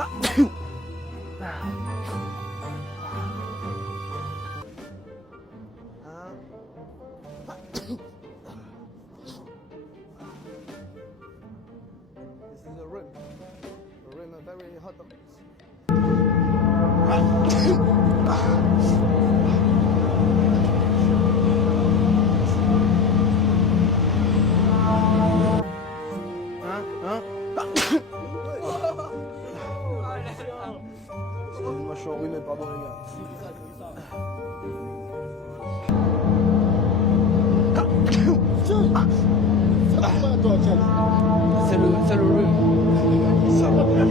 This is a rim. A rim, a very hot dog. Moi je suis enrhumé, pardon les gars. C'est le rhume.